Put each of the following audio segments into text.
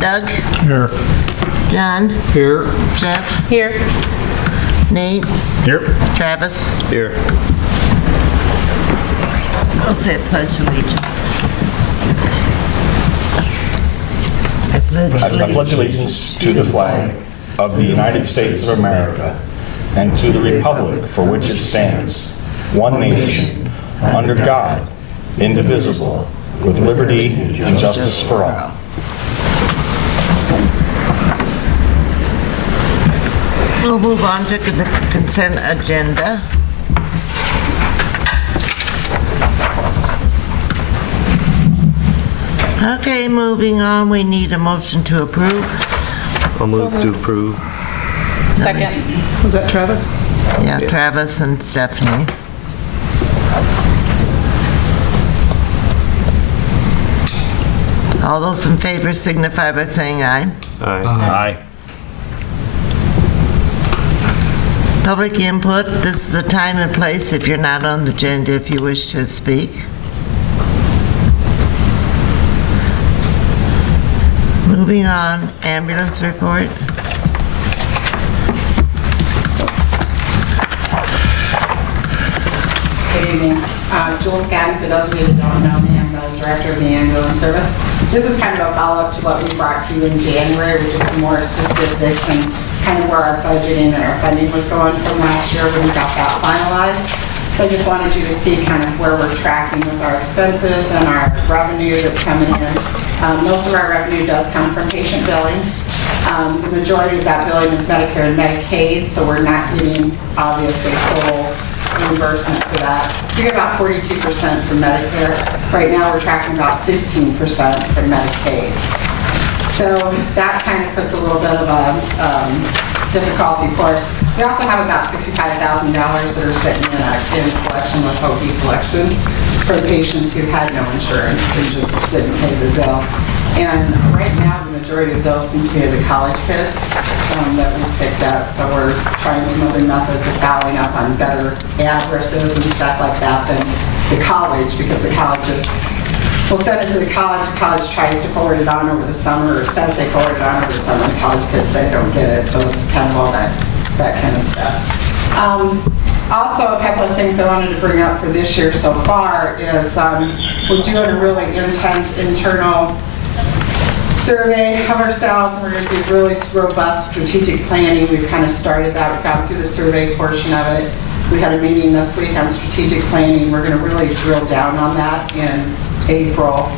Doug? Here. John? Here. Steph? Here. Nate? Here. Travis? Here. I'll say pledge allegiance. I I pledge allegiance to the flag of the United States of America and to the republic for which it stands, one nation, under God, indivisible, with liberty and justice for all. We'll move on to the consent agenda. Okay, moving on, we need a motion to approve. I'll move to approve. Second. Was that Travis? Yeah, Travis and Stephanie. All those in favor signify by saying aye. Aye. Aye. Public input, this is the time and place if you're not on the agenda if you wish to speak. Moving on, ambulance report. Good evening. Jules Scadden, for those of you that don't know me, I'm the director of the ambulance service. This is kind of a follow-up to what we brought to you in January, which is some more statistics and kind of where our budgeting and our funding was going from last year when we got that finalized. So I just wanted you to see kind of where we're tracking with our expenses and our revenue that's coming in. Most of our revenue does come from patient billing. The majority of that billing is Medicare and Medicaid, so we're not getting, obviously, full reimbursement for that. We get about 42% from Medicare. Right now, we're tracking about 15% from Medicaid. So that kind of puts a little bit of a difficulty for us. We also have about $65,000 that are sitting in collection with OP collections for patients who had no insurance and just didn't pay their bill. And right now, the majority of those seem to be the college kids that we picked up. So we're trying some other methods of following up on better addresses and stuff like that than the college, because the colleges will send it to the college tries to forward it on over the summer, or says they forward it on over the summer, and the college kids say they don't get it. So it's kind of all that kind of stuff. Also, a couple of things I wanted to bring up for this year so far is we're doing a really intense internal survey of ourselves, and we're going to do really robust strategic planning. We've kind of started that. We've gone through the survey portion of it. We had a meeting this week on strategic planning. We're going to really drill down on that in April,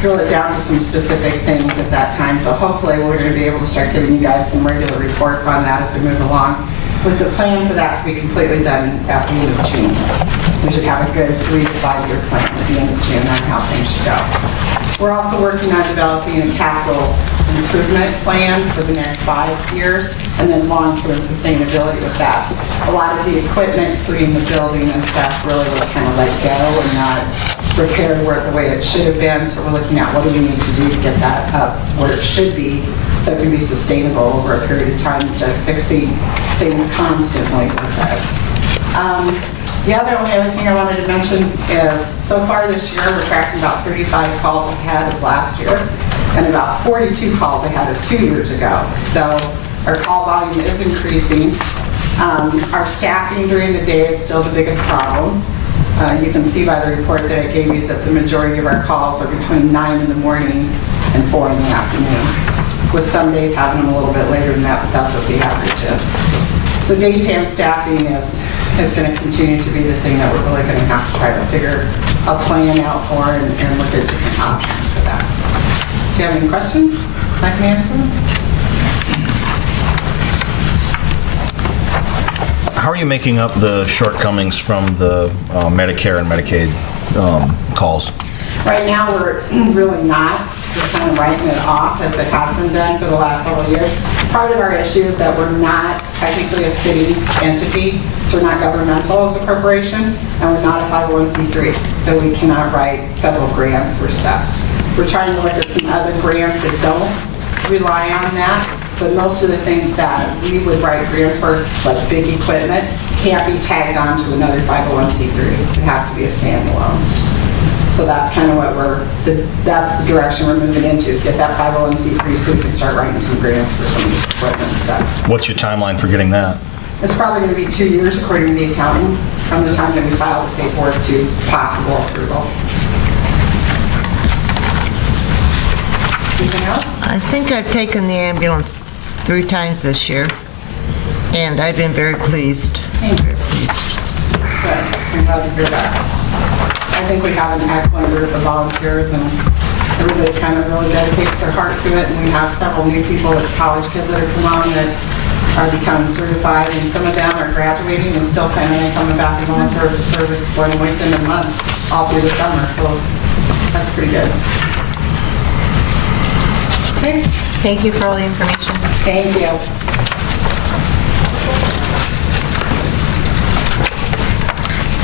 drill it down to some specific things at that time. So hopefully we're going to be able to start giving you guys some regular reports on that as we move along, with the plan for that to be completely done at the end of June. We should have a good 3 to 5 year plan at the end of June on how things should go. We're also working on developing a capital improvement plan for the next 5 years, and then long-term sustainability with that. A lot of the equipment, including the building and stuff, really was kind of let go and not repaired the way it should have been. So we're looking at what do we need to do to get that up where it should be, so it can be sustainable over a period of time instead of fixing things constantly with it. The only other thing I wanted to mention is, so far this year, we're tracking about 35 calls ahead of last year, and about 42 calls ahead of 2 years ago. So our call volume is increasing. Our staffing during the day is still the biggest problem. You can see by the report that I gave you that the majority of our calls are between 9 in the morning and 4 in the afternoon, with some days having them a little bit later than that, but that's what the average is. So daytime staffing is going to continue to be the thing that we're really going to have to try to figure a plan out for and look at different options for that. Do you have any questions I can answer? How are you making up the shortcomings from the Medicare and Medicaid calls? Right now, we're really not. We're kind of writing it off as it has been done for the last several years. Part of our issue is that we're not technically a city entity, so we're not governmental as a corporation, and we're not a 501c3, so we cannot write federal grants for stuff. We're trying to look at some other grants that don't rely on that, but most of the things that we would write grants for, like big equipment, can't be tagged on to another 501c3. It has to be a standalone. So that's kind of what that's the direction we're moving into, is get that 501c3 so we can start writing some grants for some of this equipment and stuff. What's your timeline for getting that? It's probably going to be 2 years according to the accountant from the time that we file the paperwork to possible approval. Anything else? I think I've taken the ambulance 3 times this year, and I've been very pleased. Thank you. Good. I'm glad to hear that. I think we have an excellent group of volunteers, and everybody kind of really dedicates their heart to it. And we have several new people, like college kids that are coming on that are becoming certified, and some of them are graduating and still planning on coming back and volunteer to service one within a month, all through the summer. So that's pretty good. Okay. Thank you for all the information. Thank you.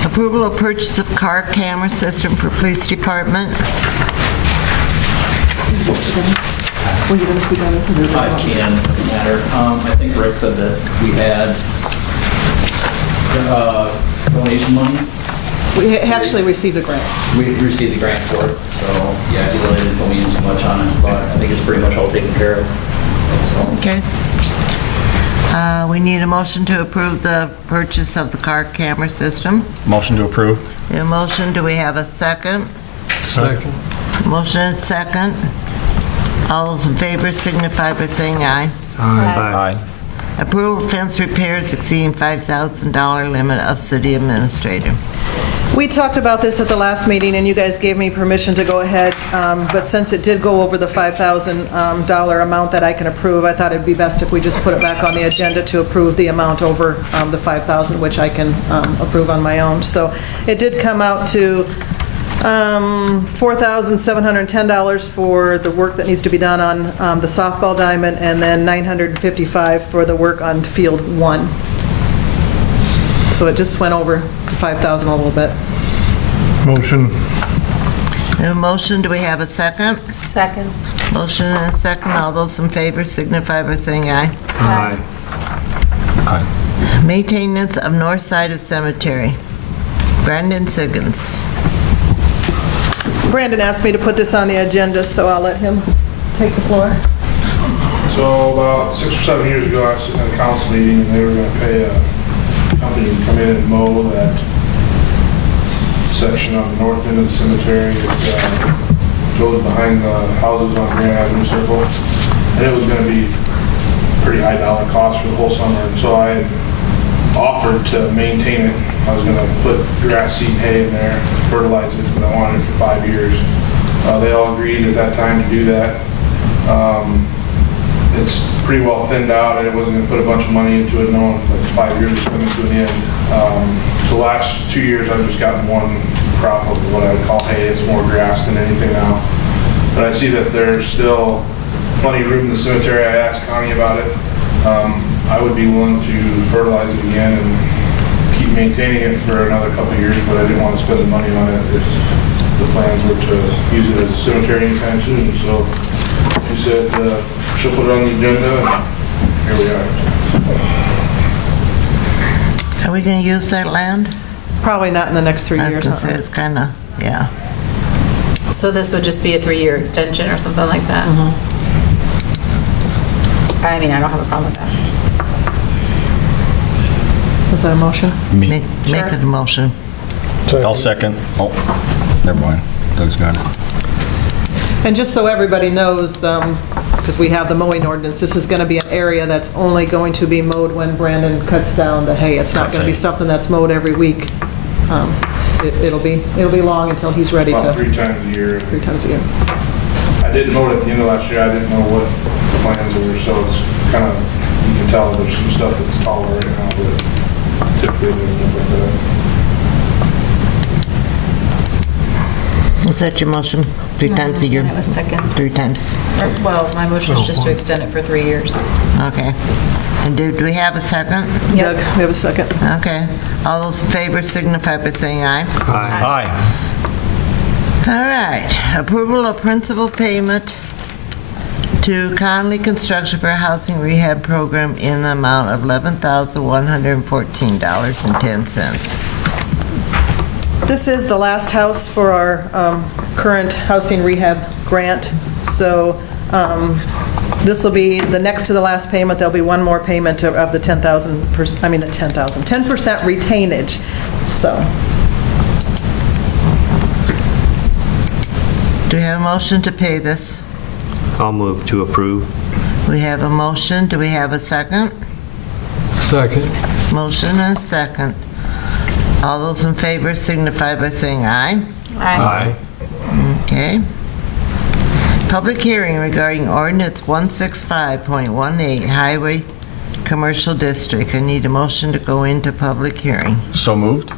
Approval of purchase of car camera system for police department. I can, doesn't matter. I think Rick said that we had donation money. We actually received a grant. We received the grant for it, so yeah, he really didn't fill me in too much on it, but I think it's pretty much all taken care of. So, Okay. We need a motion to approve the purchase of the car camera system. Motion to approve? A motion, do we have a second? Second. Motion and second. All those in favor signify by saying aye. Aye. Approval of fence repairs exceeding $5,000 limit of city administrator. We talked about this at the last meeting, and you guys gave me permission to go ahead, but since it did go over the $5,000 amount that I can approve, I thought it'd be best if we just put it back on the agenda to approve the amount over the $5,000, which I can approve on my own. So it did come out to $4,710 for the work that needs to be done on the softball diamond, and then $955 for the work on Field 1. So it just went over to $5,000 a little bit. Motion. A motion, do we have a second? Second. Motion and a second. All those in favor signify by saying aye. Aye. Aye. Maintenance of north side of cemetery. Brandon Siggins. Brandon asked me to put this on the agenda, so I'll let him take the floor. So about 6 or 7 years ago, I was sitting at a council meeting, and they were going to pay a company to come in and mow that section on the north end of the cemetery. It goes behind the houses on Grand Avenue Circle, and it was going to be pretty high dollar cost for the whole summer. And so I had offered to maintain it. I was going to put grass seed and hay in there, fertilize it, but I wanted it for 5 years. They all agreed at that time to do that. It's pretty well thinned out. I wasn't going to put a bunch of money into it knowing that 5 years is coming to an end. So the last 2 years I've just gotten one crop of what I would call hay. It's more grass than anything now. But I see that there's still plenty of room in the cemetery. I asked Connie about it. I would be willing to fertilize it again and keep maintaining it for another couple of years, but I didn't want to spend the money on it if the plans were to use it as a cemetery anytime soon. So she said she'll put it on the agenda, and here we are. Are we going to use that land? Probably not in the next 3 I was years. going to say, it's kind of, yeah. So this would just be a 3-year extension or something like that? I mean, I don't have a problem with that. Was that a motion? Make it a motion. I'll second. Oh, never mind. Doug's got it. And just so everybody knows, because we have the mowing ordinance, this is going to be an area that's only going to be mowed when Brandon cuts down the hay. It's not going to be something that's mowed every week. It'll be long until he's ready About to. 3 times a year. 3 times a year. I didn't mow it at the end of last year. I didn't know what the plans were, so it's kind of, you can tell there's some stuff that's taller right now, but typically there's nothing like that. Is that your motion? 3 times a year? And it was second. 3 times. Well, my motion is just to extend it for 3 years. Okay. And do we have a second? Doug, we have a second. Okay. All those in favor signify by saying aye. Aye. All right. Approval of principal payment to Conley Construction for a housing rehab program in the amount of $11,114.10. This is the last house for our current housing rehab grant. So this will be the next to the last payment. There'll be one more payment of the 10% retainage. So. Do we have a motion to pay this? I'll move to approve. We have a motion. Do we have a second? Second. Motion and a second. All those in favor signify by saying aye. Aye. Okay. Public hearing regarding ordinance 165.18 Highway Commercial District. I need a motion to go into public hearing. So moved.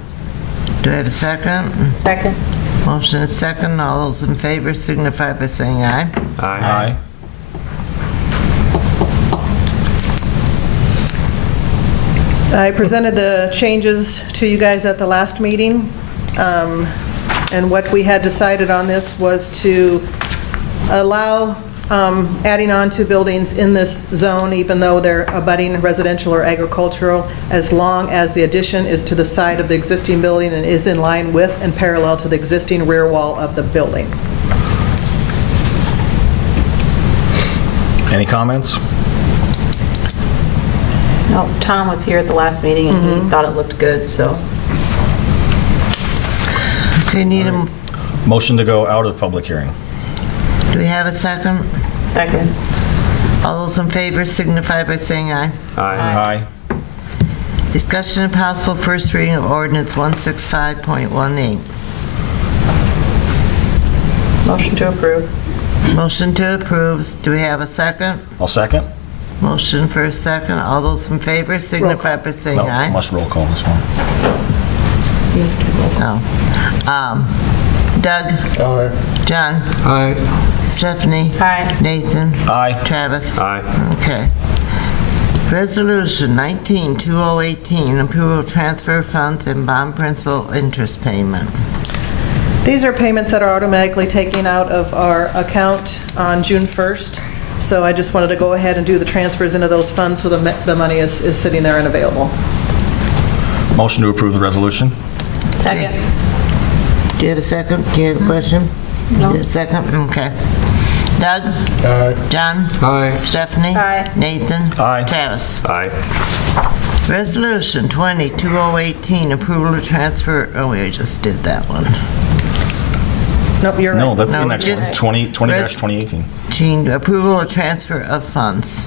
Do I have a second? Second. Motion and second. All those in favor signify by saying aye. Aye. I presented the changes to you guys at the last meeting, and what we had decided on this was to allow adding on to buildings in this zone, even though they're abutting residential or agricultural, as long as the addition is to the side of the existing building and is in line with and parallel to the existing rear wall of the building. Any comments? No, Tom was here at the last meeting and he thought it looked good, so. Okay, need a, Motion to go out of public hearing. do we have a second? Second. All those in favor signify by saying aye. Aye. Discussion and possible first reading of ordinance 165.18. Motion to approve. Motion to approve. Do we have a second? I'll second. Motion for a second. All those in favor signify by saying No, aye. must roll call this one. No. Doug? Aye. John? Aye. Stephanie? Aye. Nathan? Aye. Travis? Aye. Okay. Resolution 19-2018, approval of transfer funds and bond principal interest payment. These are payments that are automatically taken out of our account on June 1st. So I just wanted to go ahead and do the transfers into those funds so the money is sitting there and available. Motion to approve the resolution. Second. Do you have a second? Do you have a question? No. Do you have a second? Okay. Doug? Aye. John? Aye. Stephanie? Aye. Nathan? Aye. Travis? Aye. Resolution 20-2018, approval of transfer, oh, we just did that one. Nope, you're right. No, that's No, the next one. just- 20-2018. Gene, approval of transfer of funds.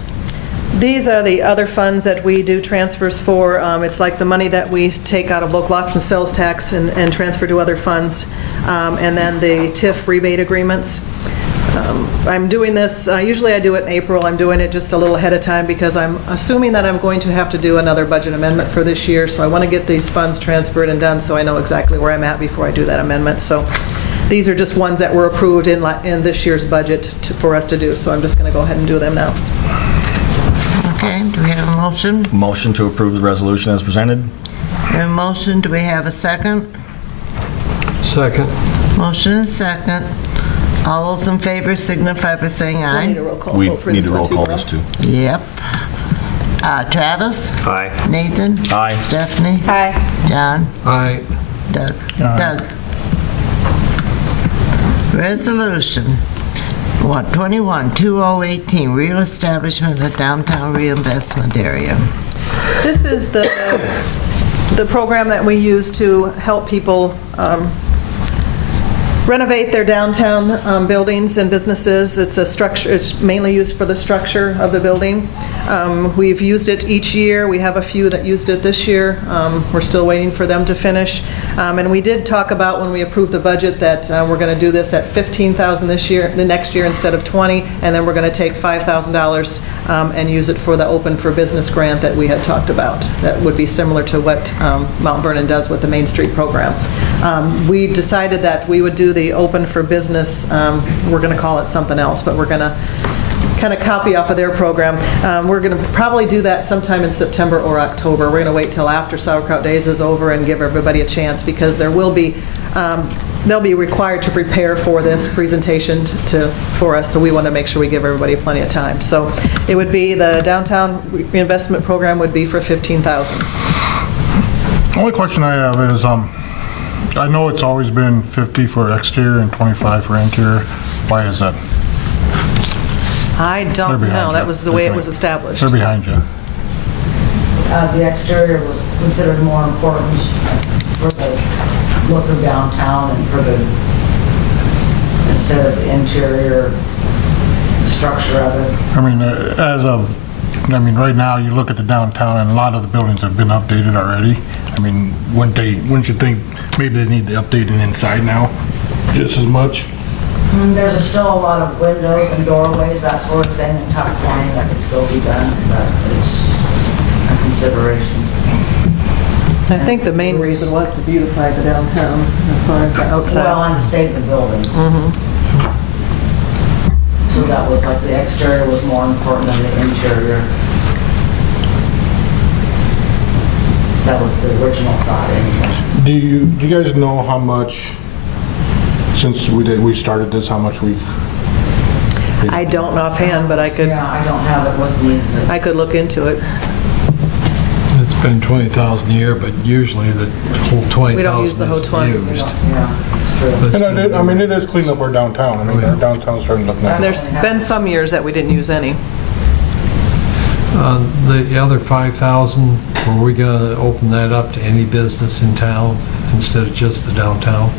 These are the other funds that we do transfers for. It's like the money that we take out of local option sales tax and transfer to other funds. And then the TIF rebate agreements. I'm doing this, usually I do it in April. I'm doing it just a little ahead of time because I'm assuming that I'm going to have to do another budget amendment for this year. So I want to get these funds transferred and done so I know exactly where I'm at before I do that amendment. So these are just ones that were approved in this year's budget for us to do. So I'm just going to go ahead and do them now. Okay, do we have a motion? Motion to approve the resolution as presented. We have a motion, do we have a second? Second. Motion and second. All those in favor signify by saying I need a aye. roll call We vote for need this to one roll too, call Bill. this too. Yep. Travis? Aye. Nathan? Aye. Stephanie? Aye. John? Aye. Doug? Aye. Doug? Resolution 21-2018, real establishment of downtown reinvestment area. This is the program that we use to help people renovate their downtown buildings and businesses. It's a structure, it's mainly used for the structure of the building. We've used it each year. We have a few that used it this year. We're still waiting for them to finish. And we did talk about when we approved the budget that we're going to do this at $15,000 this year, the next year instead of $20,000, and then we're going to take $5,000 and use it for the Open for Business grant that we had talked about. That would be similar to what Mount Vernon does with the Main Street program. We decided that we would do the Open for Business, we're going to call it something else, but we're going to kind of copy off of their program. We're going to probably do that sometime in September or October. We're going to wait till after Sauerkraut Days is over and give everybody a chance because there will be, they'll be required to prepare for this presentation for us, so we want to make sure we give everybody plenty of time. So it would be, the downtown reinvestment program would be for $15,000. Only question I have is, I know it's always been 50 for exterior and 25 for interior. Why is that? I don't They're behind know, that you. was the way it Okay. was established. They're behind you. The exterior was considered more important for the look of downtown and for the, instead of the interior structure of it. I mean, right now, you look at the downtown, and a lot of the buildings have been updated already. I mean, wouldn't you think maybe they need the updating inside now, just as much? There's still a lot of windows and doorways, that sort of thing, and tuck pointing that could still be done, but it's a consideration. I think the main reason was to beautify the downtown as far as the outside. Well, and to save the buildings. So that was like the exterior was more important than the interior. That was the original thought anyway. Do you guys know how much, since we started this, how much we've? I don't know offhand, but I could I don't have it with me. I could look into it. It's been 20,000 a year, but usually the whole 20,000 We don't use the whole 20. is used. Yeah, it's true. And it is cleaned up our downtown. I mean, our downtown's starting to look nice. There's been some years that we didn't use any. The other 5,000, were we going to open that up to any business in town instead of just the downtown?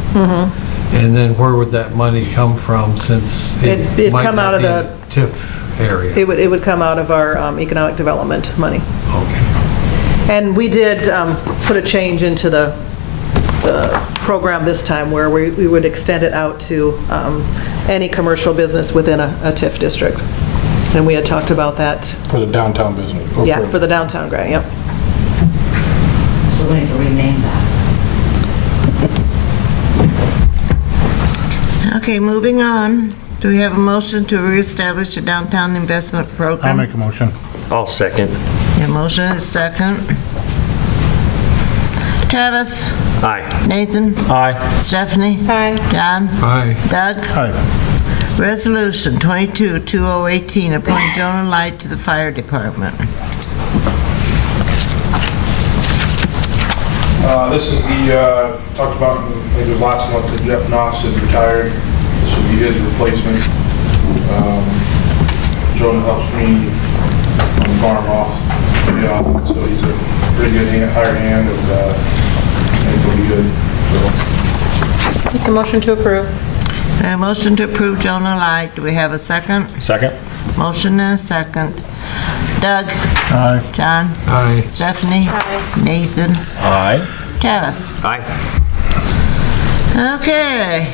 And then where would that money come from, since It'd it might come out not of be a TIF area? It would come out of our economic development money. Okay. And we did put a change into the program this time where we would extend it out to any commercial business within a TIF district. And we had talked about that. For the downtown business? Yeah, for the downtown grant, yep. So we need to rename that. Okay, moving on. Do we have a motion to reestablish the downtown investment I'll program? make a motion. I'll second. Your motion is second. Travis? Aye. Nathan? Aye. Stephanie? Aye. John? Aye. Doug? Aye. Resolution 22-2018, appoint Jonah Light to the fire department. This is the, talked about, I think it was last month, that Jeff Noss is retired. This will be his replacement. Jonah helps me on the farm off, so he's a pretty good hired hand, and I think he'll be good, so. Make a motion to approve. A motion to approve Jonah Light. Do we have a second? Second? Motion and a second. Doug? Aye. John? Aye. Stephanie? Aye. Nathan? Aye. Travis? Aye. Okay.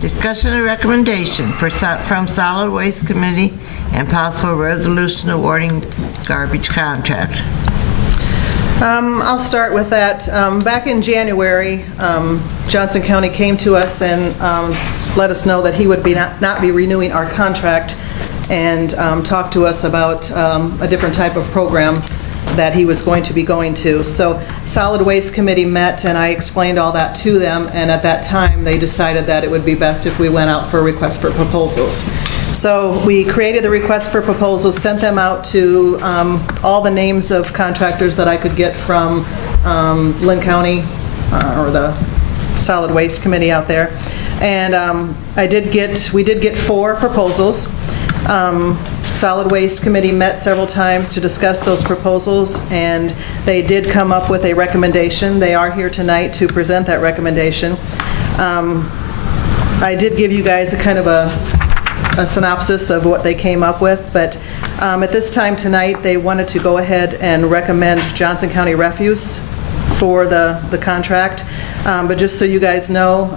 Discussion and recommendation from Solid Waste Committee and possible resolution awarding garbage contract. I'll start with that. Back in January, Johnson County came to us and let us know that he would not be renewing our contract, and talked to us about a different type of program that he was going to be going to. So Solid Waste Committee met, and I explained all that to them, and at that time, they decided that it would be best if we went out for a request for proposals. So we created the request for proposals, sent them out to all the names of contractors that I could get from Lynn County, or the Solid Waste Committee out there. And we did get 4 proposals. Solid Waste Committee met several times to discuss those proposals, and they did come up with a recommendation. They are here tonight to present that recommendation. I did give you guys a kind of a synopsis of what they came up with, but at this time tonight, they wanted to go ahead and recommend Johnson County Refuse for the contract. But just so you guys know,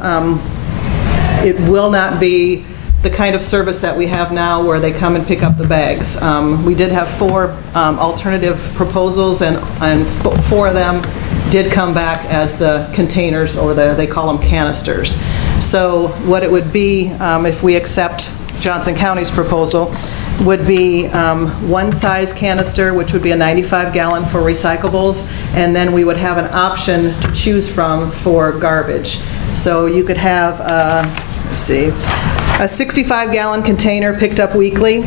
it will not be the kind of service that we have now where they come and pick up the bags. We did have 4 alternative proposals, and 4 of them did come back as the containers, or they call them canisters. So what it would be, if we accept Johnson County's proposal, would be one size canister, which would be a 95-gallon for recyclables, and then we would have an option to choose from for garbage. So you could have, let's see, a 65-gallon container picked up weekly,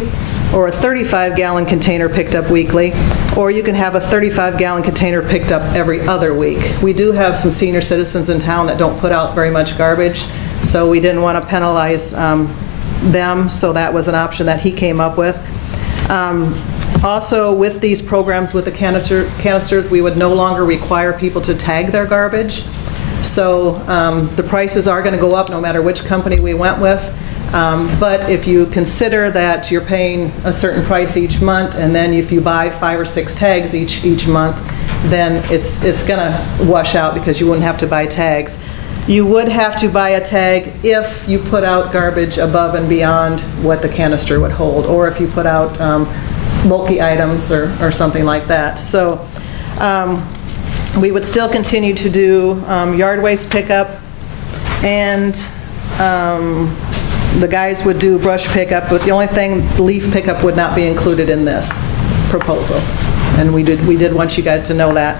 or a 35-gallon container picked up weekly, or you can have a 35-gallon container picked up every other week. We do have some senior citizens in town that don't put out very much garbage, so we didn't want to penalize them, so that was an option that he came up with. Also, with these programs with the canisters, we would no longer require people to tag their garbage. So the prices are going to go up no matter which company we went with. But if you consider that you're paying a certain price each month, and then if you buy 5 or 6 tags each month, then it's going to wash out because you wouldn't have to buy tags. You would have to buy a tag if you put out garbage above and beyond what the canister would hold, or if you put out bulky items or something like that. So we would still continue to do yard waste pickup, and the guys would do brush pickup, but the only thing, leaf pickup would not be included in this proposal. And we did want you guys to know that.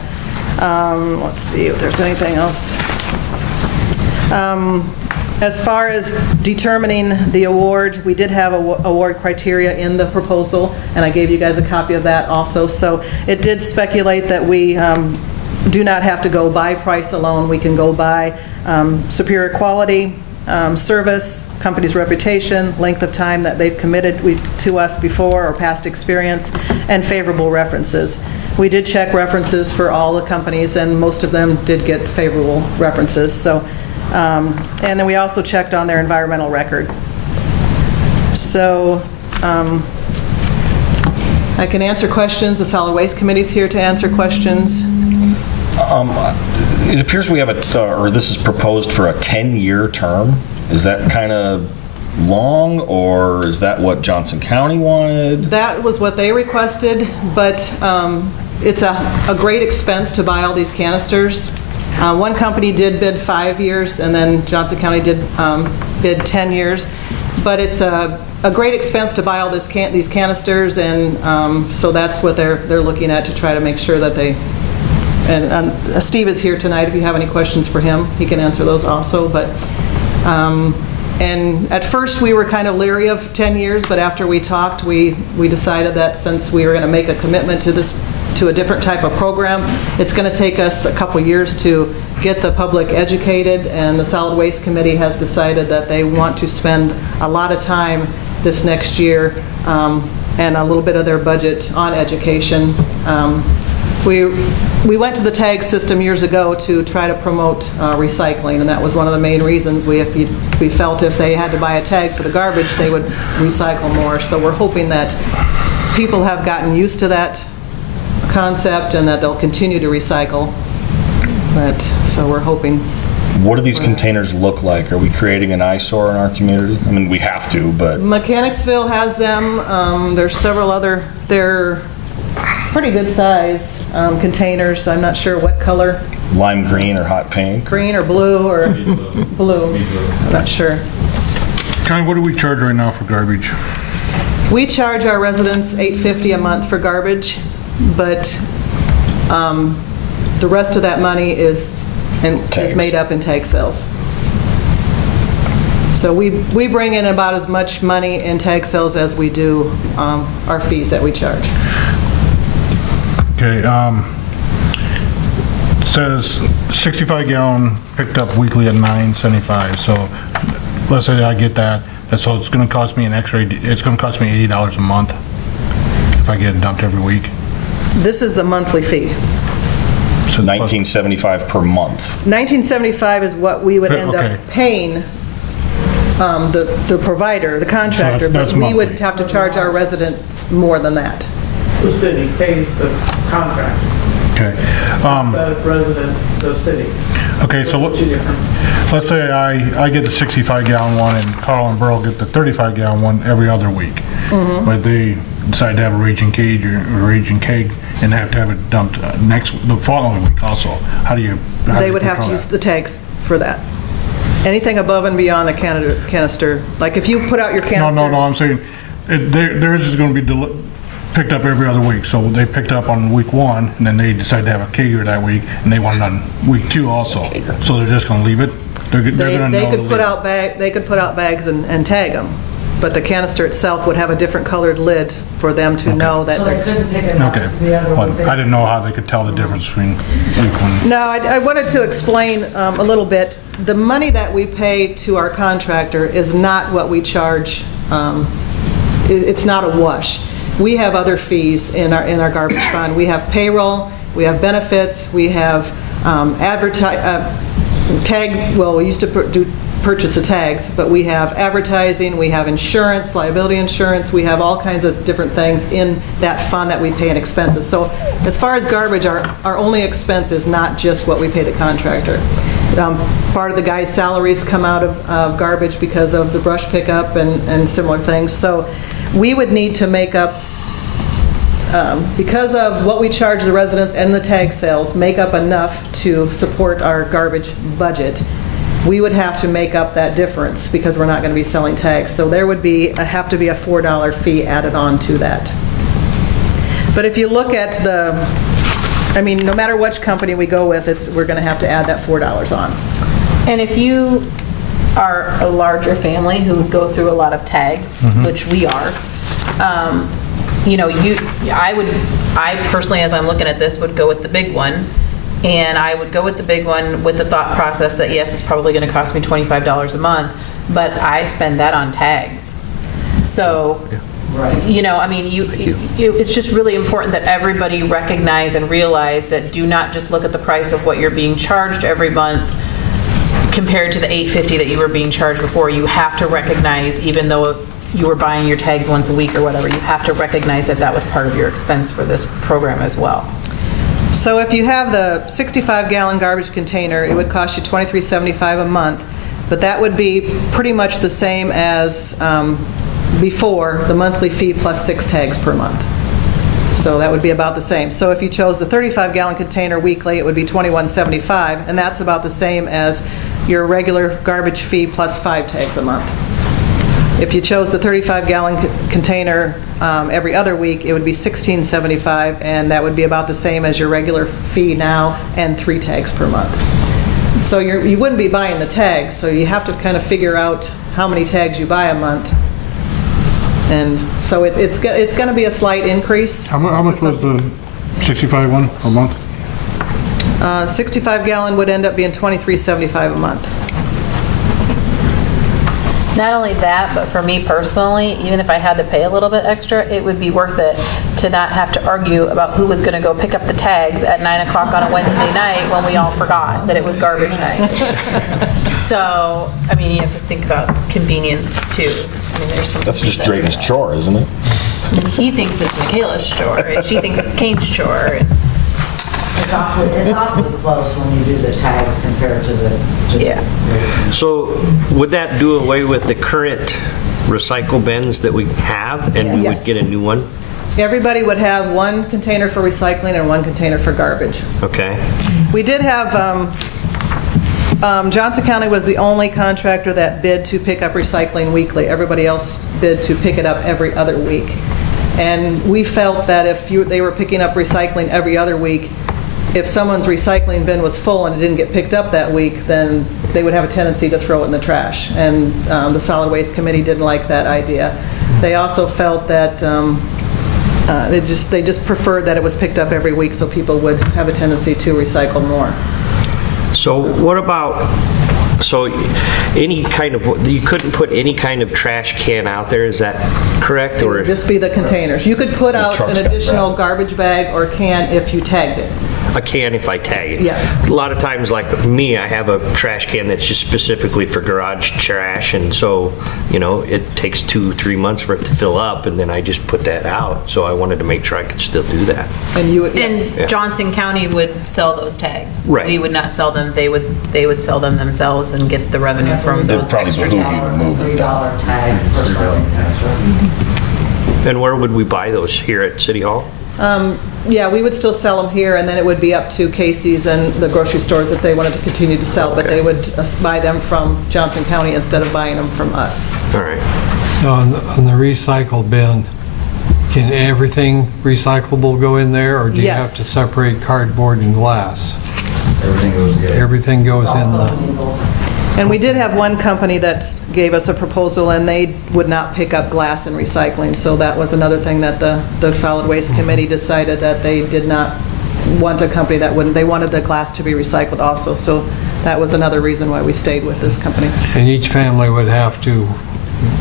Let's see if there's anything else. As far as determining the award, we did have award criteria in the proposal, and I gave you guys a copy of that also. So it did speculate that we do not have to go by price alone. We can go by superior quality, service, company's reputation, length of time that they've committed to us before, or past experience, and favorable references. We did check references for all the companies, and most of them did get favorable references. So, and then we also checked on their environmental record. So I can answer questions. The Solid Waste Committee's here to answer questions. It appears we have or this is proposed for a 10-year term. Is that kind of long, or is that what Johnson County wanted? That was what they requested, but it's a great expense to buy all these canisters. One company did bid 5 years, and then Johnson County did bid 10 years. But it's a great expense to buy all these canisters, and so that's what they're looking at, to try to make sure that they. And Steve is here tonight. If you have any questions for him, he can answer those also. But and at first we were kind of leery of 10 years, but after we talked, we decided that since we were going to make a commitment to a different type of program, it's going to take us a couple years to get the public educated, and the Solid Waste Committee has decided that they want to spend a lot of time this next year and a little bit of their budget on education. We went to the tag system years ago to try to promote recycling, and that was one of the main reasons. We felt if they had to buy a tag for the garbage, they would recycle more. So we're hoping that people have gotten used to that concept and that they'll continue to recycle. But so we're hoping. What do these containers look like? Are we creating an eyesore in our community? I mean, we have to, but. Mechanicsville has them. There's several other. They're pretty good size containers. I'm not sure what color. Lime green or hot pink? Green or blue or blue. I'm not sure. Connie, what do we charge right now for garbage? We charge our residents $8.50 a month for garbage, but the rest of that money is made up in tag sales. So we bring in about as much money in tag sales as we do our fees that we charge. Okay, it says 65-gallon picked up weekly at $9.75. So let's say I get that. So it's going to cost me it's going to cost me $80 a month if I get it dumped every week. This is the monthly fee. So $19.75 per month. $19.75 is what we would end up paying the provider, the contractor, but we would have to charge our residents more than that. The city pays the contractor. Okay. The resident, the city. Okay, so let's say I get the 65-gallon one and Carl and Burl get the 35-gallon one every other week. Mm-hmm. But they decide to have a raging cage or a raging keg and they have to have it dumped the following week also. They would have to use the tags for that. Anything above and beyond the canister, like if you put out your canister. No, I'm saying theirs is going to be picked up every other week. So they picked up on week 1, and then they decide to have a kegger that week, and they want it on week 2 also. So they're just going to leave it. They could put out bags and tag them. but the canister itself would have a different colored lid for them to know that So they they're... couldn't pick it up Okay, the other but way? I didn't know how they could tell the difference between week one. No, I wanted to explain a little bit. The money that we pay to our contractor is not what we charge. It's not a wash. We have other fees in our garbage fund. We have payroll, we have benefits, we have we used to purchase the tags, but we have advertising, we have insurance, liability insurance, we have all kinds of different things in that fund that we pay in expenses. So as far as garbage, our only expense is not just what we pay the contractor. Part of the guys' salaries come out of garbage because of the brush pickup and similar things. So we would need to make up, because of what we charge the residents and the tag sales, make up enough to support our garbage budget. We would have to make up that difference because we're not going to be selling tags. So there would have to be a $4 fee added on to that. But if you look at no matter which company we go with, we're going to have to add that $4 on. And if you are a larger family who would go through a lot of tags, which we are, I personally, as I'm looking at this, would go with the big one. And I would go with the big one with the thought process that, yes, it's probably going to cost me $25 a month, but I spend that on tags. So, it's just really important that everybody recognize and realize that do not just look at the price of what you're being charged every month compared to the $8.50 that you were being charged before. You have to recognize, even though you were buying your tags once a week or whatever, you have to recognize that that was part of your expense for this program as well. So if you have the 65-gallon garbage container, it would cost you $23.75 a month, but that would be pretty much the same as before, the monthly fee plus 6 tags per month. So that would be about the same. So if you chose the 35-gallon container weekly, it would be $21.75, and that's about the same as your regular garbage fee plus 5 tags a month. If you chose the 35-gallon container every other week, it would be $16.75, and that would be about the same as your regular fee now and 3 tags per month. So you wouldn't be buying the tags, so you have to kind of figure out how many tags you buy a month. And so it's going to be a slight increase. How much was the 65 one a month? 65-gallon would end up being $23.75 a month. Not only that, but for me personally, even if I had to pay a little bit extra, it would be worth it to not have to argue about who was going to go pick up the tags at 9 o'clock on a Wednesday night when we all forgot that it was garbage night. So, you have to think about convenience too. There's some. That's just Drayton's chore, isn't it? He thinks it's Michaela's chore, and she thinks it's Kane's chore. It's awfully close when you do the tags compared to the... So would that do away with the current recycle bins that we have, and we would get a new one? Everybody would have one container for recycling and one container for garbage. Okay. We did have, Johnson County was the only contractor that bid to pick up recycling weekly. Everybody else bid to pick it up every other week. And we felt that if they were picking up recycling every other week, if someone's recycling bin was full and it didn't get picked up that week, then they would have a tendency to throw it in the trash. And the Solid Waste Committee didn't like that idea. They also felt that they just preferred that it was picked up every week so people would have a tendency to recycle more. So what about, any kind of, you couldn't put any kind of trash can out there, is that correct? It would just be the containers. You could put out an additional garbage bag or can if you tagged it. A can if I tag it. Yeah. A lot of times, like me, I have a trash can that's just specifically for garage trash, and so, it takes 2-3 months for it to fill up, and then I just put that out. So I wanted to make sure I could still do that. And Johnson County would sell those tags. Right. We would not sell them. They would sell them themselves and get the revenue from those extra tags. $3 tag for something extra. And where would we buy those? Here at City Hall? Yeah, we would still sell them here, and then it would be up to Casey's and the grocery stores if they wanted to continue to sell, but they would buy them from Johnson County instead of buying them from us. All right. On the recycle bin, can everything recyclable go in there, or do you have to separate cardboard and glass? Everything goes together. Everything goes in the... And we did have one company that gave us a proposal, and they would not pick up glass and recycling, so that was another thing that the Solid Waste Committee decided that they did not want a company that wouldn't, they wanted the glass to be recycled also, so that was another reason why we stayed with this company. And each family would have to,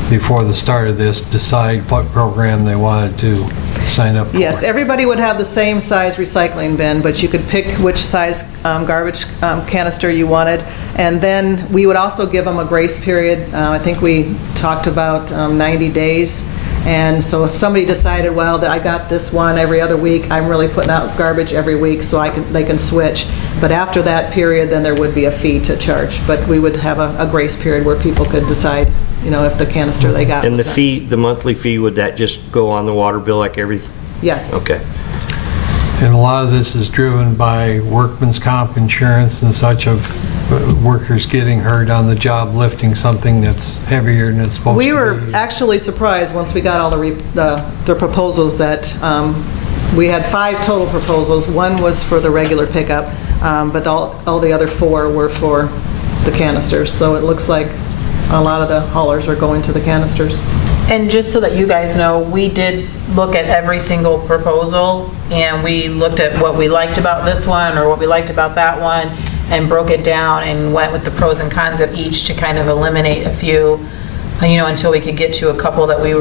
before the start of this, decide what program they wanted to sign up for. Yes, everybody would have the same size recycling bin, but you could pick which size garbage canister you wanted, and then we would also give them a grace period. I think we talked about 90 days, and so if somebody decided, well, I got this one every other week, I'm really putting out garbage every week, so they can switch. But after that period, then there would be a fee to charge, but we would have a grace period where people could decide, if the canister they got. And the was fee, the monthly fee, would that just go on the water bill like everything? Yes. Okay. And a lot of this is driven by workman's comp insurance and such of workers getting hurt on the job lifting something that's heavier than it's supposed to be. We were actually surprised once we got all the proposals that we had 5 total proposals. One was for the regular pickup, but all the other 4 were for the canisters. So it looks like a lot of the haulers are going to the canisters. And just so that you guys know, we did look at every single proposal, and we looked at what we liked about this one or what we liked about that one, and broke it down and went with the pros and cons of each to kind of eliminate a few, until we could get to a couple that we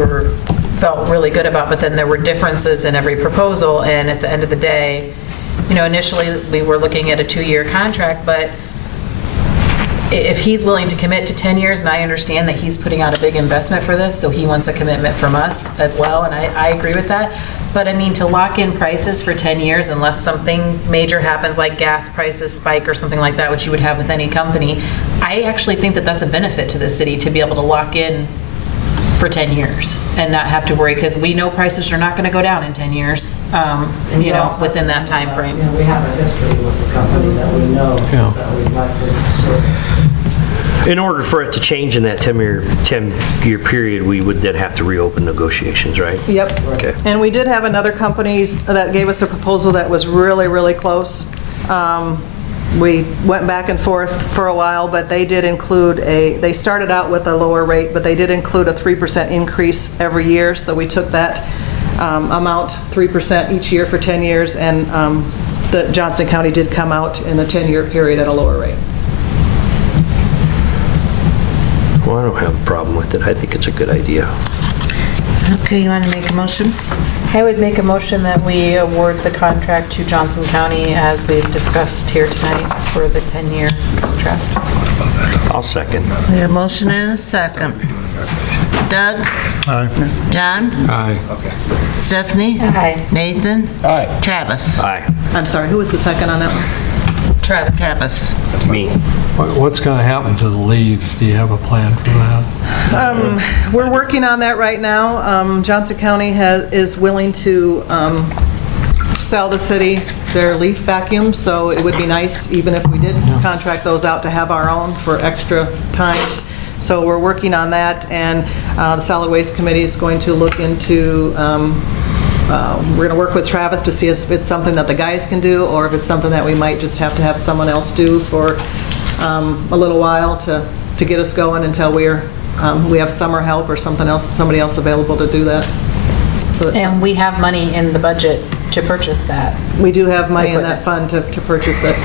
felt really good about. But then there were differences in every proposal, and at the end of the day, initially we were looking at a 2-year contract, but if he's willing to commit to 10 years, and I understand that he's putting out a big investment for this, so he wants a commitment from us as well, and I agree with that. But I mean, to lock in prices for 10 years unless something major happens like gas prices spike or something like that, which you would have with any company, I actually think that that's a benefit to the city to be able to lock in for 10 years and not have to worry, because we know prices are not going to go down in 10 years, within that time frame. We have a history with the company that we know that we'd like to serve. In order for it to change in that 10-year period, we would then have to reopen negotiations, right? Yep. Okay. And we did have another companies that gave us a proposal that was really, really close. We went back and forth for a while, but they did include they started out with a lower rate, but they did include a 3% increase every year. So we took that amount, 3% each year for 10 years, and the Johnson County did come out in a 10-year period at a lower rate. Well, I don't have a problem with it. I think it's a good idea. Okay, you want to make a motion? I would make a motion that we award the contract to Johnson County as we've discussed here tonight for the 10-year contract. I'll second. We have a motion and a second. Doug? Aye. John? Aye. Stephanie? Aye. Nathan? Aye. Travis? Aye. I'm sorry, who was the second on that one? Travis. Me. What's going to happen to the leaves? Do you have a plan for that? We're working on that right now. Johnson County is willing to sell the city their leaf vacuums, so it would be nice, even if we did contract those out, to have our own for extra times. So we're working on that, and the Solid Waste Committee is going to look into, we're going to work with Travis to see if it's something that the guys can do, or if it's something that we might just have to have someone else do for a little while to get us going until we have summer help or somebody else available to do that. So And we have money in the budget to purchase that, we do have money in that fund to purchase it.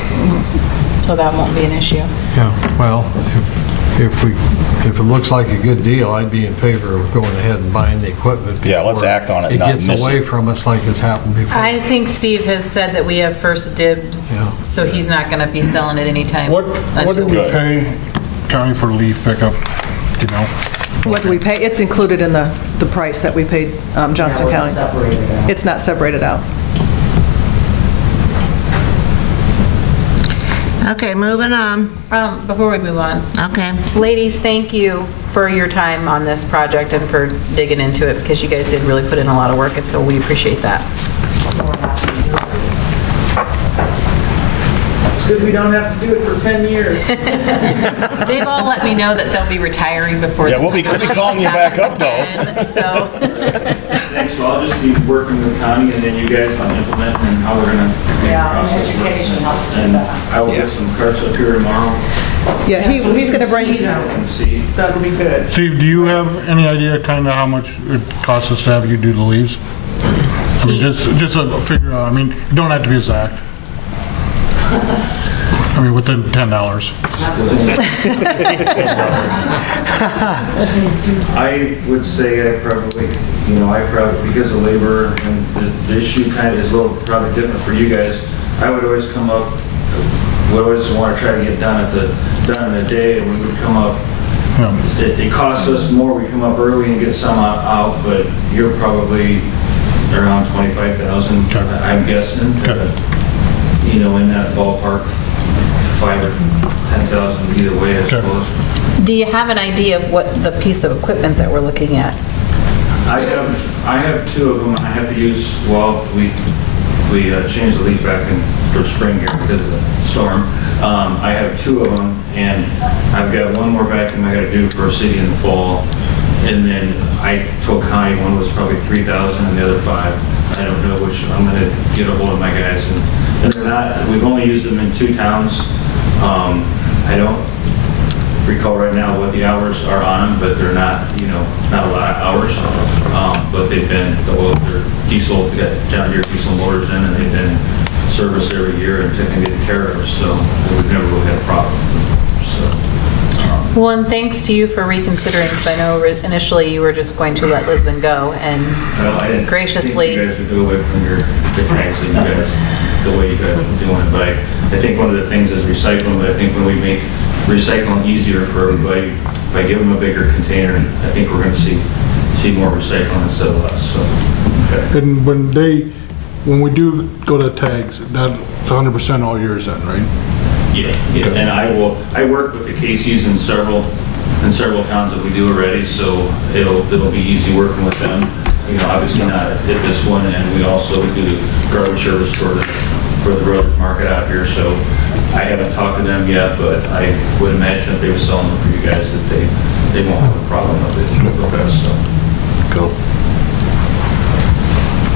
so that won't be an issue. Yeah, well, if it looks like a good deal, I'd be in favor of going ahead and buying the equipment. Yeah, let's before act on it, not It gets miss away it. from us like it's happened before. I think Steve has said that we have first dibs, Yeah. so he's not going to be selling it anytime. What until did we pay county for leaf pickup? Do you know? What do we pay? It's included in the price that we paid Johnson Yeah, County. we're separated out. It's not separated out. Okay, moving on. Before we move on, Okay. ladies, thank you for your time on this project and for digging into it, because you guys did really put in a lot of work, and so we appreciate that. It's good we don't have to do it for 10 years. They've all let me know that they'll be retiring before Yeah, this. we'll be calling you back up, though. Again, so, Thanks, so I'll just be working with Connie and then you guys on implementing how we're gonna. Yeah, and education helps with And that. I will get some carts up here tomorrow Yeah, he's going to bring, That would be good. Steve, do you have any idea kind of how much it costs us to have you do the leaves? I mean, just a figure out, I mean, you don't have to be exact. I mean, within $10. I would say I probably, because of labor and the issue kind of is a little probably different for you guys, I would always come up, would always want to try to get done in a day, and we would come up, it costs us more, we come up early and get some out, but you're probably around 25,000, I'm guessing, in that ballpark, 5 or 10,000 either way, I suppose. Do you have an idea of what the piece of equipment that we're looking at? I have 2 of them. I have to use, we changed the leaf back in the spring here because of the storm. I have 2 of them, and I've got one more vacuum I got to do for a city in the fall. And then I told Connie one was probably 3,000 and the other 5. I don't know which. I'm going to get a hold of my guys. And they're not, we've only used them in 2 towns. I don't recall right now what the hours are on them, but they're not, not a lot of hours. But they've been, they're diesel, we got John Deere diesel motors in, and they've been serviced every year and taken good care of, so we've never really had a problem. Well, and thanks to you for reconsidering, because I know initially you were just going to let Lisbon go, and I didn't graciously... think you guys would go away from the way you guys were doing it, but I think one of the things is recycling, but I think when we make recycling easier for everybody, by giving them a bigger container, I think we're going to see more recycling instead of less, so. Okay. And when we do go to tags, that's 100% all yours then, right? Yeah, and I work with the Casey's in several towns that we do already, so it'll be easy working with them. Obviously not at this one, and we also do garbage service for the Brothers Market out here, so I haven't talked to them yet, but I would imagine if they were selling them for you guys that they won't have a problem with it, so. Cool.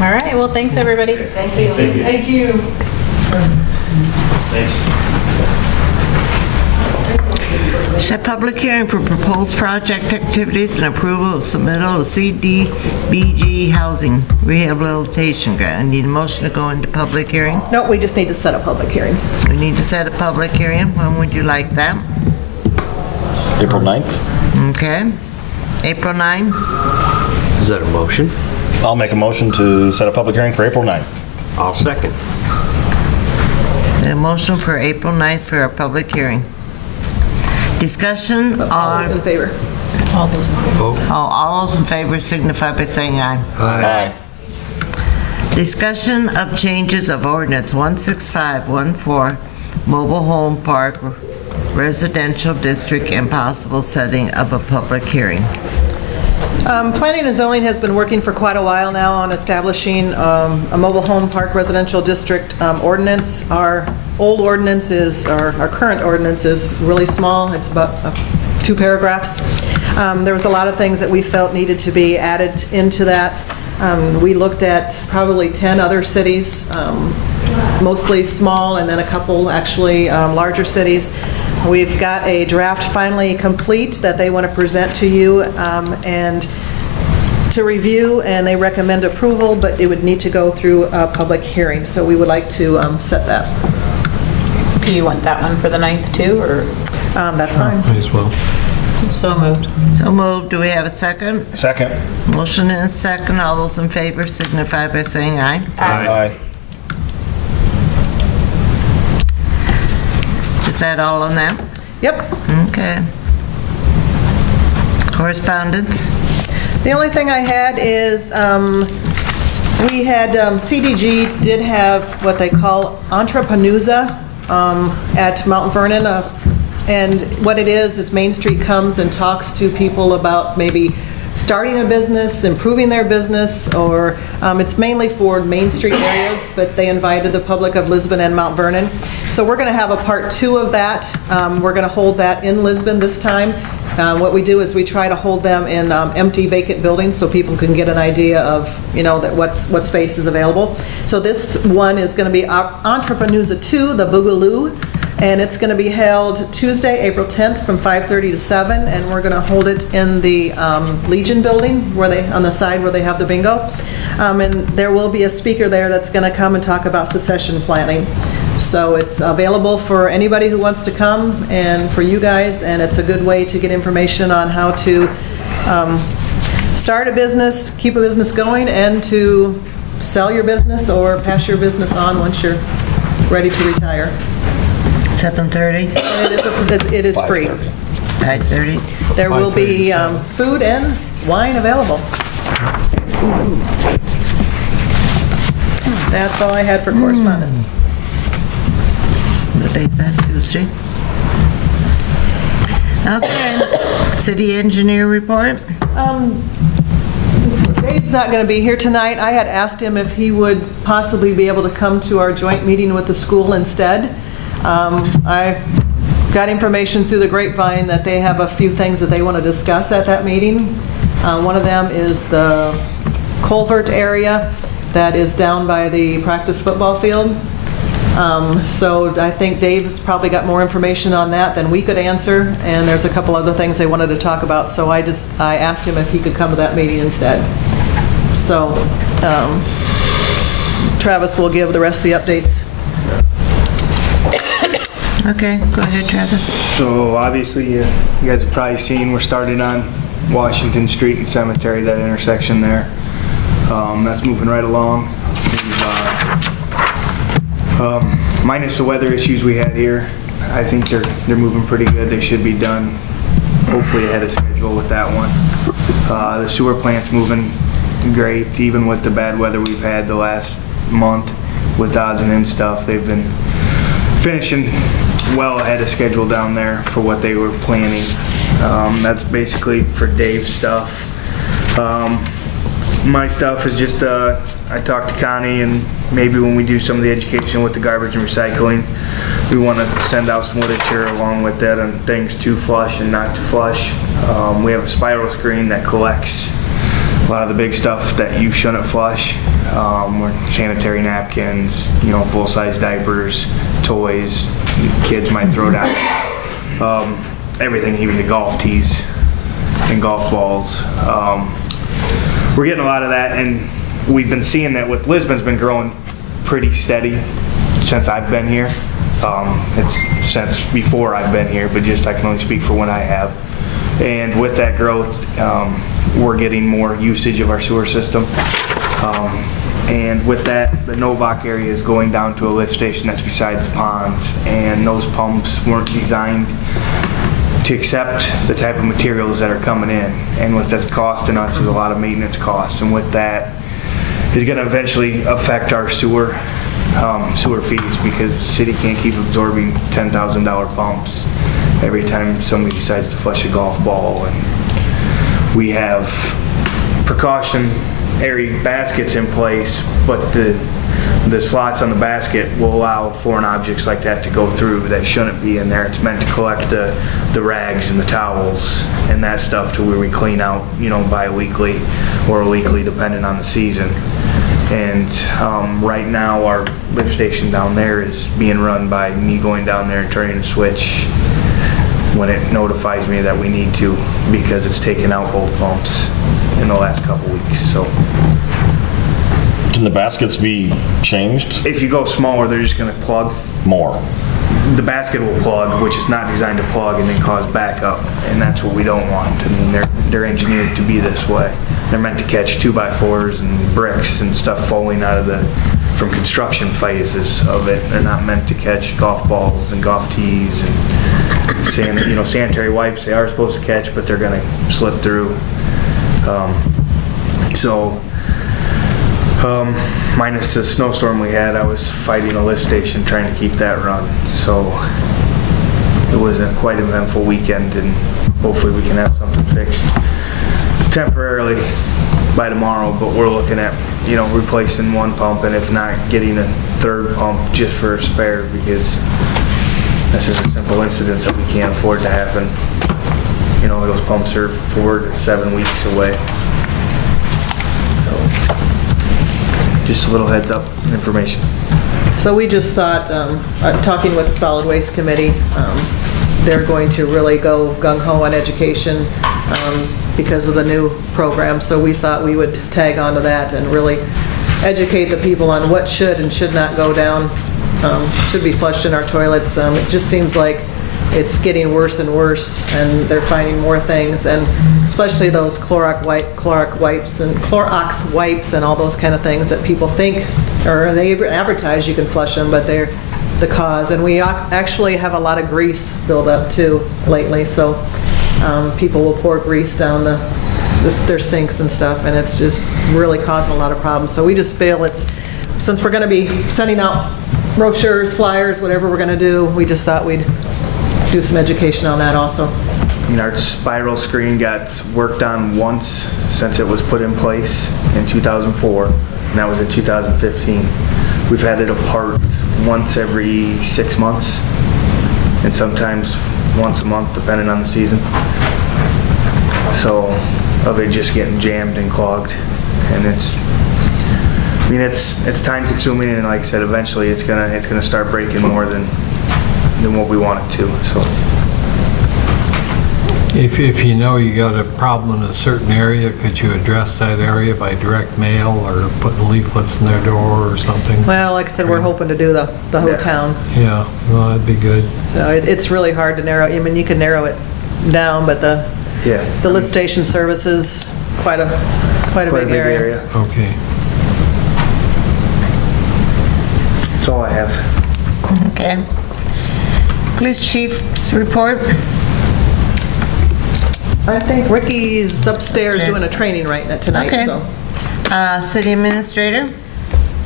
All right, well, thanks, everybody. Thank you. Thank you. Thanks. Set public hearing for proposed project activities and approval of submittal of CDBG housing rehabilitation grant. I need a motion to go into public hearing. no, we just need to set a public hearing. We need to set a public hearing. When would you like that? April 9th? Okay. April 9? Is that a motion? I'll make a motion to set a public hearing for April 9th. I'll second. A motion for April 9th for a public hearing. Discussion All those in on, favor? all those in favor signify by saying aye. Aye. Discussion of changes of ordinance 16514, mobile home park residential district and possible setting of a public hearing. Planning and zoning has been working for quite a while now on establishing a mobile home park residential district ordinance. Our old ordinance is, our current ordinance is really small. It's about 2 paragraphs. There was a lot of things that we felt needed to be added into that. We looked at probably 10 other cities, mostly small, and then a couple actually larger cities. We've got a draft finally complete that they want to present to you and to review, and they recommend approval, but it would need to go through a public hearing. So we would like to set that. Do you want that one for the 9th too, or? That's fine. Might as well. So moved. So moved. Do we have a second? Second. Motion and a second. All those in favor signify by saying aye. Aye. Is that all on that? Yep. Okay. Correspondence? The only thing I had is, we had, CDG did have what they call Entrepreneuza at Mount Vernon. And what it is Main Street comes and talks to people about maybe starting a business, improving their business, or it's mainly for Main Street areas, but they invited the public of Lisbon and Mount Vernon. So we're going to have a part 2 of that. We're going to hold that in Lisbon this time. What we do is we try to hold them in empty vacant buildings so people can get an idea of, that what space is available. So this one is going to be Entrepreneuza 2, the Boogaloo. And it's going to be held Tuesday, April 10th from 5:30 to 7, and we're going to hold it in the Legion building on the side where they have the bingo. And there will be a speaker there that's going to come and talk about succession planning. So it's available for anybody who wants to come and for you guys, and it's a good way to get information on how to start a business, keep a business going, and to sell your business or pass your business on once you're ready to retire. 7:30? It is free. 5:30? There will be food and wine available. That's all I had for correspondence. What day is that, Tuesday? Okay. City engineer report? Dave's not going to be here tonight. I had asked him if he would possibly be able to come to our joint meeting with the school instead. I got information through the grapevine that they have a few things that they want to discuss at that meeting. One of them is the culvert area that is down by the practice football field. So I think Dave's probably got more information on that than we could answer, and there's a couple other things they wanted to talk about, so I asked him if he could come to that meeting instead. So Travis will give the rest of the updates. Okay, go ahead, Travis. So obviously, you guys have probably seen we're starting on Washington Street and Cemetery, that intersection there. That's moving right along. Minus the weather issues we had here, I think they're moving pretty good. They should be done hopefully ahead of schedule with that one. The sewer plant's moving great, even with the bad weather we've had the last month with Dodson and stuff. They've been finishing well ahead of schedule down there for what they were planning. That's basically for Dave's stuff. My stuff is just, I talked to Connie, and maybe when we do some of the education with the garbage and recycling, we want to send out some literature along with that on things to flush and not to flush. We have a spiral screen that collects a lot of the big stuff that you shouldn't flush. Sanitary napkins, full-size diapers, toys, kids might throw down. Everything, even the golf tees and golf balls. We're getting a lot of that, and we've been seeing that with Lisbon's been growing pretty steady since I've been here. It's since before I've been here, but just I can only speak for when I have. And with that growth, we're getting more usage of our sewer system. And with that, the Novak area is going down to a lift station that's beside the ponds, and those pumps weren't designed to accept the type of materials that are coming in. And what that's costing us is a lot of maintenance costs, and with that is going to eventually affect our sewer fees, because the city can't keep absorbing $10,000 pumps every time somebody decides to flush a golf ball. And we have precautionary baskets in place, but the slots on the basket will allow foreign objects like that to go through that shouldn't be in there. It's meant to collect the rags and the towels and that stuff to where we clean out, bi-weekly or weekly, depending on the season. And right now our lift station down there is being run by me going down there and turning the switch when it notifies me that we need to, because it's taken out both pumps in the last couple weeks. So can the baskets be changed? if you go smaller, they're just going to plug. More. The basket will plug, which is not designed to plug and then cause backup, and that's what we don't want. I mean, they're engineered to be this way. They're meant to catch 2x4s and bricks and stuff falling out of from construction phases of it. They're not meant to catch golf balls and golf tees and sanitary wipes. They are supposed to catch, but they're going to slip through. Minus the snowstorm we had, I was fighting a lift station trying to keep that run. So it was a quite eventful weekend, and hopefully we can have something fixed temporarily by tomorrow. But we're looking at, replacing one pump, and if not, getting a third pump just for a spare, because this is a simple incident that we can't afford to happen. Those pumps are 4 to 7 weeks away. So just a little heads up information. So we just thought, talking with the Solid Waste Committee, they're going to really go gung-ho on education because of the new program. So we thought we would tag onto that and really educate the people on what should and should not go down, should be flushed in our toilets. It just seems like it's getting worse and worse, and they're finding more things, and especially those Clorox wipes and all those kind of things that people think, or they advertise you can flush them, but they're the cause. And we actually have a lot of grease build up too lately, so people will pour grease down their sinks and stuff, and it's just really causing a lot of problems. So we just feel since we're going to be sending out brochures, flyers, whatever we're going to do, we just thought we'd do some education on that also. Our spiral screen got worked on once since it was put in place in 2004, and that was in 2015. We've had it apart once every 6 months, and sometimes once a month, depending on the season. So, of it just getting jammed and clogged, and it's time consuming, and like I said, eventually it's gonna start breaking more than what we want it to. So, If you know you got a problem in a certain area, could you address that area by direct mail or putting leaflets in their door or something? Well, like I said, we're hoping to do the whole town. Yeah, well, that'd be good. So it's really hard to narrow. I mean, you can narrow it down, but the lift station service is quite a big area. Okay. That's all I have. Okay. Police chief's report. I think Ricky's upstairs doing a training right now tonight. Okay. So City administrator.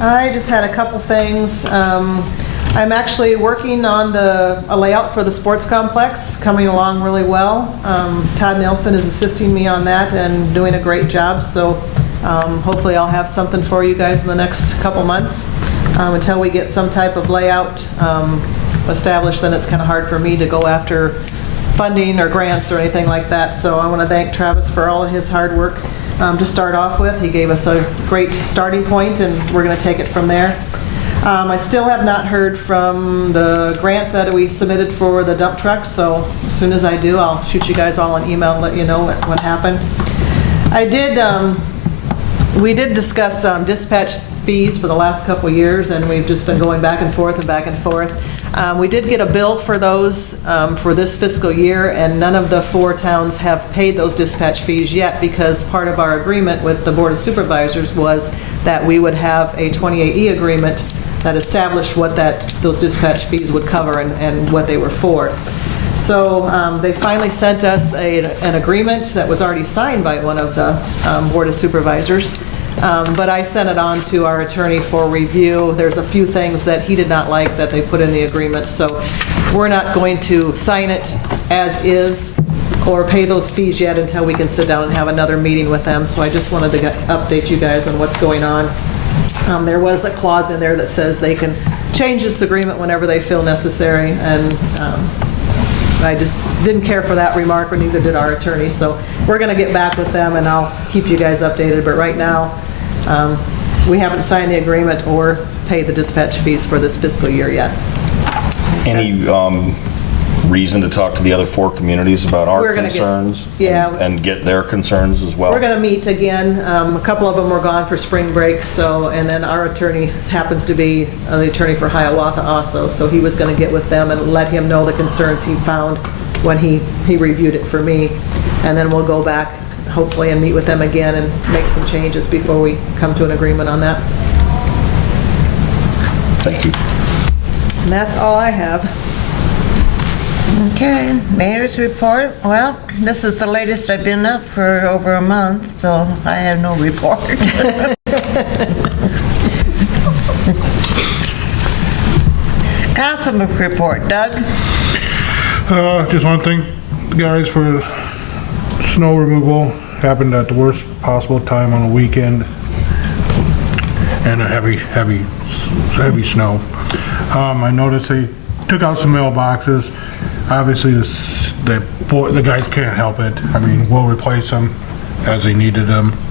I just had a couple things. I'm actually working on a layout for the sports complex, coming along really well. Todd Nelson is assisting me on that and doing a great job. So hopefully I'll have something for you guys in the next couple months. Until we get some type of layout established, then it's kind of hard for me to go after funding or grants or anything like that. So I want to thank Travis for all of his hard work to start off with. He gave us a great starting point, and we're going to take it from there. I still have not heard from the grant that we submitted for the dump truck, so as soon as I do, I'll shoot you guys all an email and let you know what happened. We did discuss dispatch fees for the last couple of years, and we've just been going back and forth and back and forth. We did get a bill for those for this fiscal year, and none of the 4 towns have paid those dispatch fees yet, because part of our agreement with the Board of Supervisors was that we would have a 28E agreement that established what those dispatch fees would cover and what they were for. So they finally sent us an agreement that was already signed by one of the Board of Supervisors. But I sent it on to our attorney for review. There's a few things that he did not like that they put in the agreement, so we're not going to sign it as is or pay those fees yet until we can sit down and have another meeting with them. So I just wanted to update you guys on what's going on. There was a clause in there that says they can change this agreement whenever they feel necessary, and I just didn't care for that remark, or neither did our attorney. So we're going to get back with them, and I'll keep you guys updated. But right now, we haven't signed the agreement or paid the dispatch fees for this fiscal year yet. Any reason to talk to the other 4 communities about our concerns? And get their concerns as well? We're going to meet again. A couple of them were gone for spring break, and then our attorney happens to be the attorney for Hiawatha also, so he was going to get with them and let him know the concerns he found when he reviewed it for me. And then we'll go back, hopefully, and meet with them again and make some changes before we come to an agreement on that. Thank you. And that's all I have. Okay, mayor's report. Well, this is the latest I've been up for over a month, so I have no report. Councilman report. Doug? Just want to thank the guys for snow removal. Happened at the worst possible time on a weekend, and a heavy snow. I noticed they took out some mailboxes. Obviously, the guys can't help it. I mean, we'll replace them. as they need to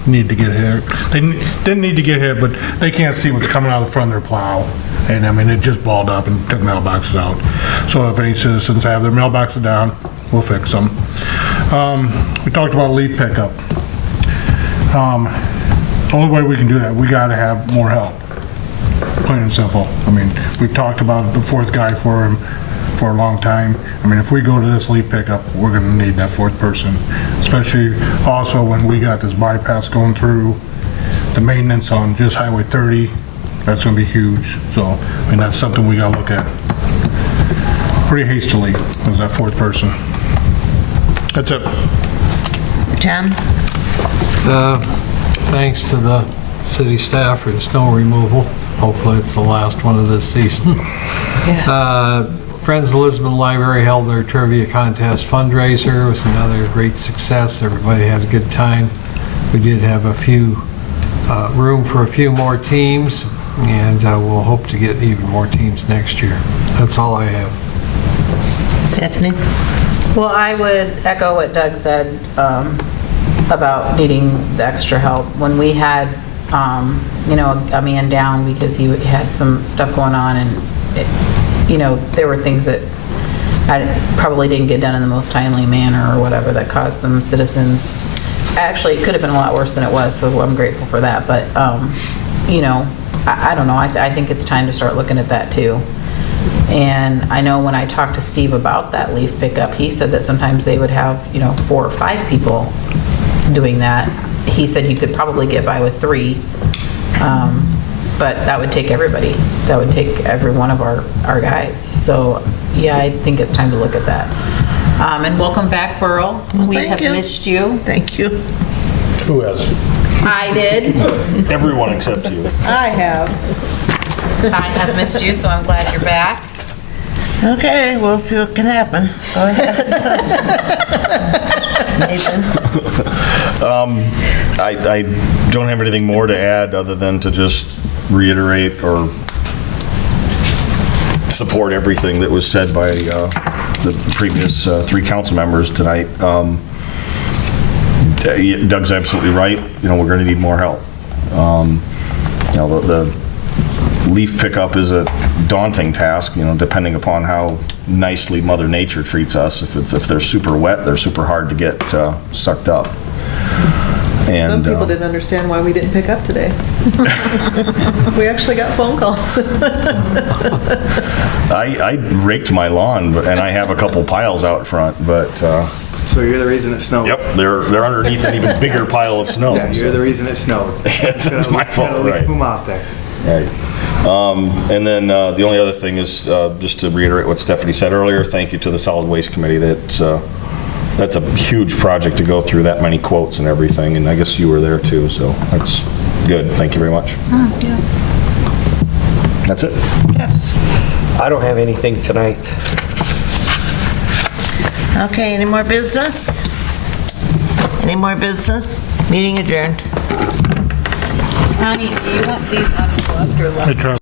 get hit. They didn't need to get hit, but they can't see what's coming out of the front of their plow. And I mean, it just balled up and took mailboxes out. So if any citizens have their mailboxes down, we'll fix them. We talked about leaf pickup. The only way we can do that, we gotta have more help. Plain and simple. I mean, we've talked about the fourth guy for him for a long time. I mean, if we go to this leaf pickup, we're gonna need that fourth person. Especially also when we got this bypass going through, the maintenance on just Highway 30, that's gonna be huge. So, I mean, that's something we gotta look at pretty hastily, as that fourth person. That's it. John? Thanks to the city staff for the snow removal. Hopefully it's the last one of this season. Yes. Friends of Lisbon Library held their trivia contest fundraiser. It was another great success. Everybody had a good time. We did have a few, room for a few more teams, and we'll hope to get even more teams next year. That's all I have. Stephanie? Well, I would echo what Doug said about needing the extra help. When we had, you know, a man down because he had some stuff going on, and, you know, there were things that I probably didn't get done in the most timely manner or whatever that caused some citizens. Actually, it could have been a lot worse than it was, so I'm grateful for that. But, you know, I don't know. I think it's time to start looking at that too. And I know when I talked to Steve about that leaf pickup, he said that sometimes they would have, you know, 4 or 5 people doing that. He said you could probably get by with 3, but that would take everybody. That would take every one of our guys. So, yeah, I think it's time to look at that. And welcome back, Burl. We have missed you. Thank you. Who has? I did. Everyone except you. I have. I have missed you, so I'm glad you're back. Okay, we'll see what can happen. Go ahead. Nathan? I don't have anything more to add other than to just reiterate or support everything that was said by the previous 3 council members tonight. Doug's absolutely right. You know, we're going to need more help. You know, the leaf pickup is a daunting task, you know, depending upon how nicely Mother Nature treats us. If they're super wet, they're super hard to get sucked up. And, some people didn't understand why we didn't pick up today. We actually got phone calls. I raked my lawn, and I have a couple piles out front, but... So you're the reason it snowed? Yep, they're underneath an even bigger pile of snow. Yeah, you're the reason it snowed. It's my fault, right. Leave them out there. Right. And then the only other thing is, just to reiterate what Stephanie said earlier, thank you to the Solid Waste Committee. That's a huge project to go through that many quotes and everything, and I guess you were there too, so that's good. Thank you very much. Yeah. That's it. Yes. I don't have anything tonight. Okay, any more business? Any more business? Meeting adjourned. Connie, do you want these unplugged or left?